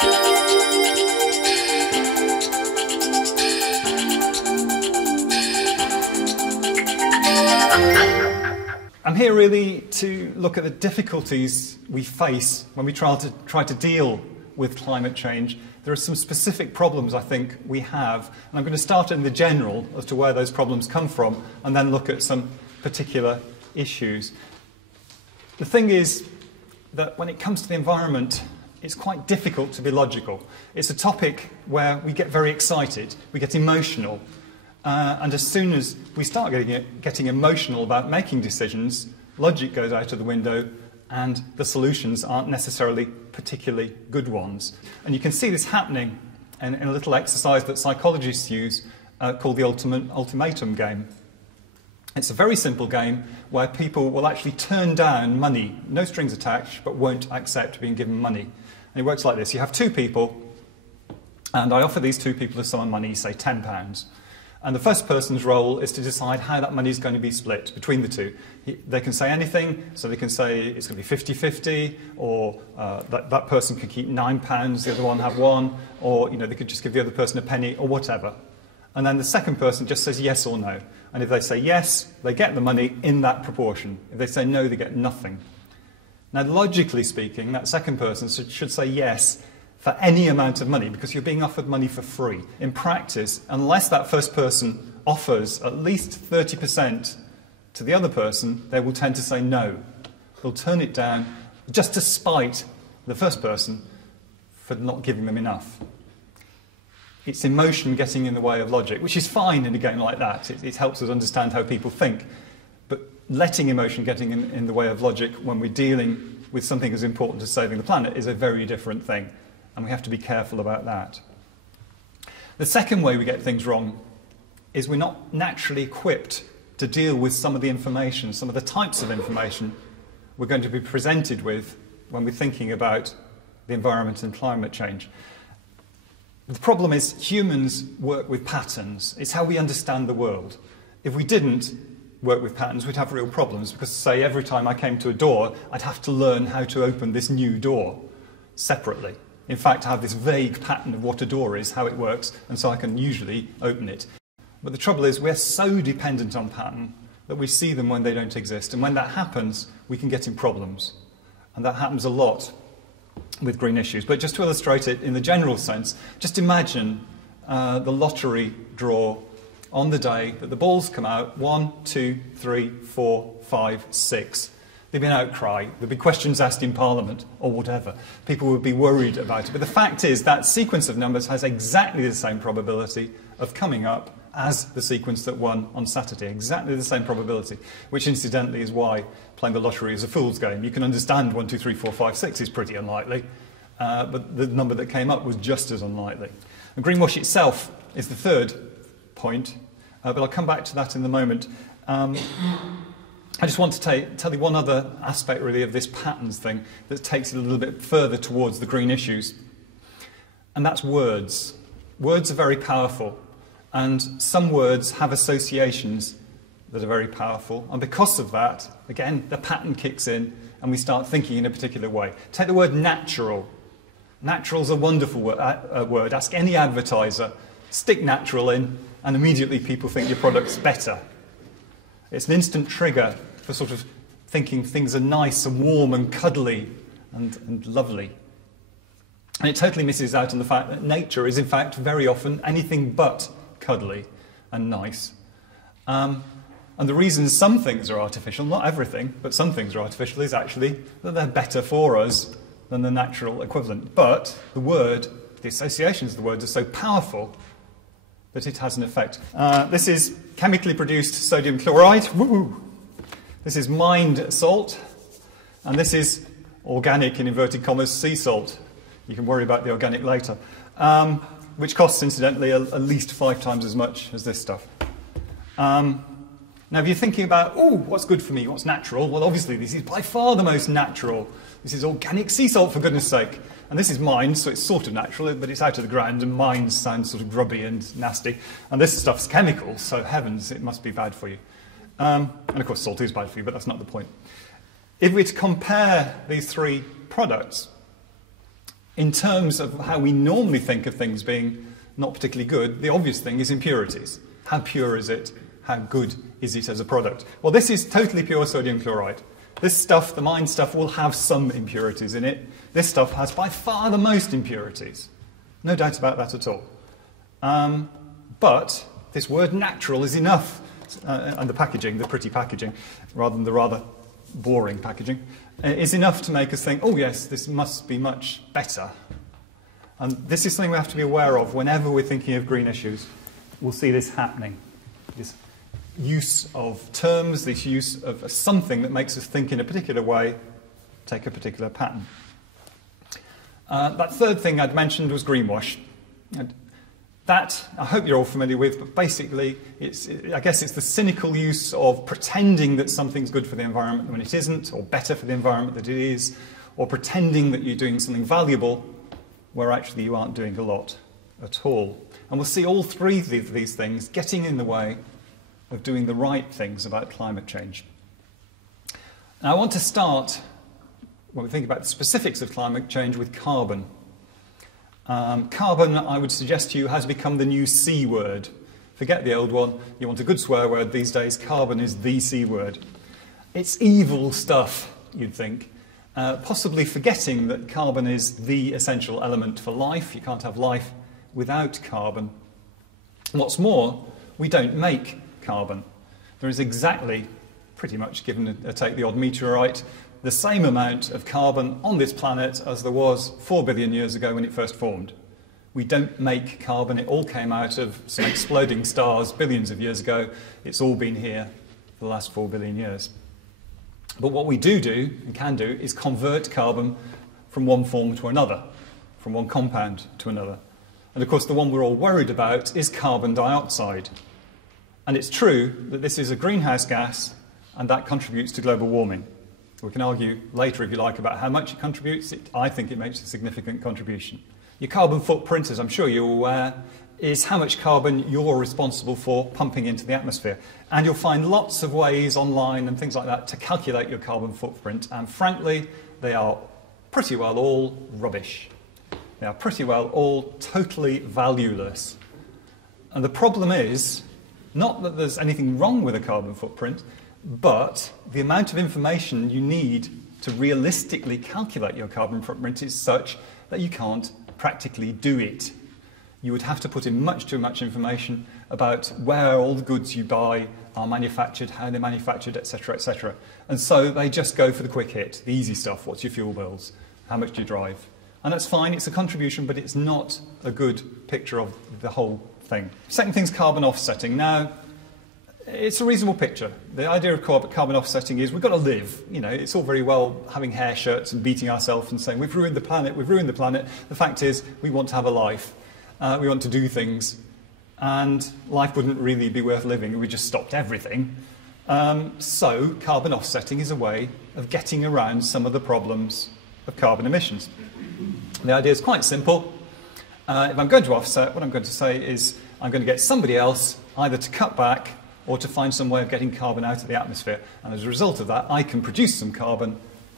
I'm here really to look at the difficulties we face when we try to deal with climate change. There are some specific problems I think we have, and I'm going to start in the general as to where those problems come from, and then look at some particular issues. The thing is that when it comes to the environment, it's quite difficult to be logical. It's a topic where we get very excited, we get emotional, and as soon as we start getting emotional about making decisions, logic goes out of the window and the solutions aren't necessarily particularly good ones. And you can see this happening in a little exercise that psychologists use called the ultimatum game. It's a very simple game where people will actually turn down money, no strings attached, but won't accept being given money. And it works like this. You have two people, and I offer these two people a sum of money, say £10. And the first person's role is to decide how that money is going to be split between the two. They can say anything, so they can say it's going to be 50-50, or that person could keep £9, the other one have £1, or they could just give the other person a penny, or whatever. And then the second person just says yes or no. And if they say yes, they get the money in that proportion. If they say no, they get nothing. Now, logically speaking, that second person should say yes for any amount of money, because you're being offered money for free. In practice, unless that first person offers at least 30% to the other person, they will tend to say no. They'll turn it down just to spite the first person for not giving them enough. It's emotion getting in the way of logic, which is fine in a game like that. It helps us understand how people think. But letting emotion getting in the way of logic when we're dealing with something as important as saving the planet is a very different thing. And we have to be careful about that. The second way we get things wrong is we're not naturally equipped to deal with some of the information, some of the types of information we're going to be presented with when we're thinking about the environment and climate change. The problem is humans work with patterns. It's how we understand the world. If we didn't work with patterns, we'd have real problems, because, say, every time I came to a door, I'd have to learn how to open this new door separately. In fact, I have this vague pattern of what a door is, how it works, and so I can usually open it. But the trouble is, we're so dependent on pattern that we see them when they don't exist. And when that happens, we can get in problems. And that happens a lot with green issues. But just to illustrate it in the general sense, just imagine the lottery draw on the day that the balls come out, 1, 2, 3, 4, 5, 6. There'd be an outcry, there'd be questions asked in Parliament, or whatever. People would be worried about it. But the fact is that sequence of numbers has exactly the same probability of coming up as the sequence that won on Saturday. Exactly the same probability, which incidentally is why playing the lottery is a fool's game. You can understand 1, 2, 3, 4, 5, 6 is pretty unlikely, but the number that came up was just as unlikely. And Greenwash itself is the third point, but I'll come back to that in a moment. I just want to tell you one other aspect, really, of this patterns thing that takes it a little bit further towards the green issues, and that's words. Words are very powerful, and some words have associations that are very powerful, and because of that, again, the pattern kicks in, and we start thinking in a particular way. Take the word natural. Natural's a wonderful word. Ask any advertiser, stick natural in, and immediately people think your product's better. It's an instant trigger for sort of thinking things are nice and warm and cuddly and lovely. And it totally misses out on the fact that nature is, in fact, very often anything but cuddly and nice. And the reason some things are artificial, not everything, but some things are artificial, is actually that they're better for us than the natural equivalent. But the word, the associations of the words are so powerful that it has an effect. This is chemically produced sodium chloride. Woo! This is mined salt. And this is organic, in inverted commas, sea salt. You can worry about the organic later. Which costs, incidentally, at least 5 times as much as this stuff. Now, if you're thinking about, what's good for me, what's natural? Well, obviously, this is by far the most natural. This is organic sea salt, for goodness sake. And this is mined, so it's sort of natural, but it's out of the ground, and mined sounds sort of grubby and nasty. And this stuff's chemical, so heavens, it must be bad for you. And of course, salt is bad for you, but that's not the point. If we were to compare these three products, In terms of how we normally think of things being not particularly good, the obvious thing is impurities. How pure is it? How good is it as a product? Well, this is totally pure sodium chloride. This stuff, the mine stuff, will have some impurities in it. This stuff has by far the most impurities. No doubt about that at all. But this word natural is enough, and the packaging, the pretty packaging, rather than the rather boring packaging, is enough to make us think, oh yes, this must be much better. And this is something we have to be aware of whenever we're thinking of green issues. We'll see this happening. This use of terms, this use of something that makes us think in a particular way, take a particular pattern. That third thing I'd mentioned was greenwash. And that, I hope you're all familiar with, but basically, I guess it's the cynical use of pretending that something's good for the environment when it isn't, or better for the environment than it is, or pretending that you're doing something valuable where actually you aren't doing a lot at all. And we'll see all three of these things getting in the way of doing the right things about climate change. Now, I want to start, when we think about the specifics of climate change, with carbon. Carbon, I would suggest to you, has become the new C word. Forget the old one. You want a good swear word these days, carbon is the C word. It's evil stuff, you'd think. Possibly forgetting that carbon is the essential element for life. You can't have life without carbon. What's more, we don't make carbon. There is exactly, pretty much given take the odd meteorite, the same amount of carbon on this planet as there was 4 billion years ago when it first formed. We don't make carbon. It all came out of some exploding stars billions of years ago. It's all been here for the last 4 billion years. But what we do and can do is convert carbon from one form to another, from one compound to another. And of course the one we're all worried about is carbon dioxide. And it's true that this is a greenhouse gas and that contributes to global warming. We can argue later, if you like, about how much it contributes. I think it makes a significant contribution. Your carbon footprint, as I'm sure you're aware, is how much carbon you're responsible for pumping into the atmosphere. And you'll find lots of ways online and things like that to calculate your carbon footprint. And frankly, they are pretty well all rubbish. They are pretty well all totally valueless. And the problem is, not that there's anything wrong with a carbon footprint, but the amount of information you need to realistically calculate your carbon footprint is such that you can't practically do it. You would have to put in much too much information about where all the goods you buy are manufactured, how they're manufactured, etc., etc. And so they just go for the quick hit, the easy stuff. What's your fuel bills? How much do you drive? And that's fine, it's a contribution, but it's not a good picture of the whole thing. Second thing's carbon offsetting. Now, it's a reasonable picture. The idea of carbon offsetting is we've got to live. You know, it's all very well having hair shirts and beating ourselves and saying we've ruined the planet, we've ruined the planet. The fact is we want to have a life. We want to do things. And life wouldn't really be worth living if we just stopped everything. So carbon offsetting is a way of getting around some of the problems of carbon emissions. The idea is quite simple. If I'm going to offset, what I'm going to say is I'm going to get somebody else either to cut back or to find some way of getting carbon out of the atmosphere. And as a result of that, I can produce some carbon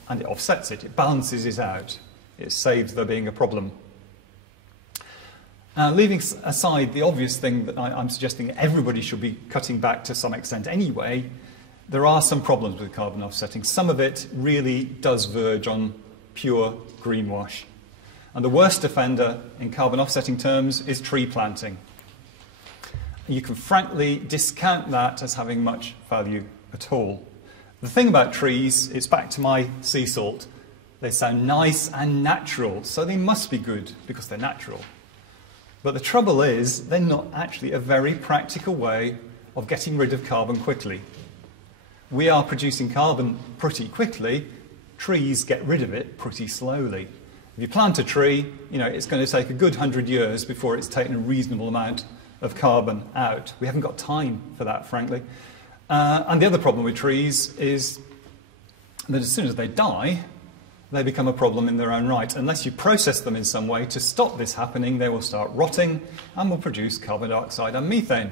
and it offsets it. It balances it out. It saves there being a problem. Leaving aside the obvious thing that I'm suggesting everybody should be cutting back to some extent anyway, there are some problems with carbon offsetting. Some of it really does verge on pure greenwash. And the worst offender in carbon offsetting terms is tree planting. You can frankly discount that as having much value at all. The thing about trees, it's back to my sea salt. They sound nice and natural, so they must be good because they're natural. But the trouble is, they're not actually a very practical way of getting rid of carbon quickly. We are producing carbon pretty quickly. Trees get rid of it pretty slowly. If you plant a tree, you know, it's going to take a good 100 years before it's taken a reasonable amount of carbon out. We haven't got time for that, frankly. And the other problem with trees is that as soon as they die, they become a problem in their own right. Unless you process them in some way to stop this happening, they will start rotting and will produce carbon dioxide and methane.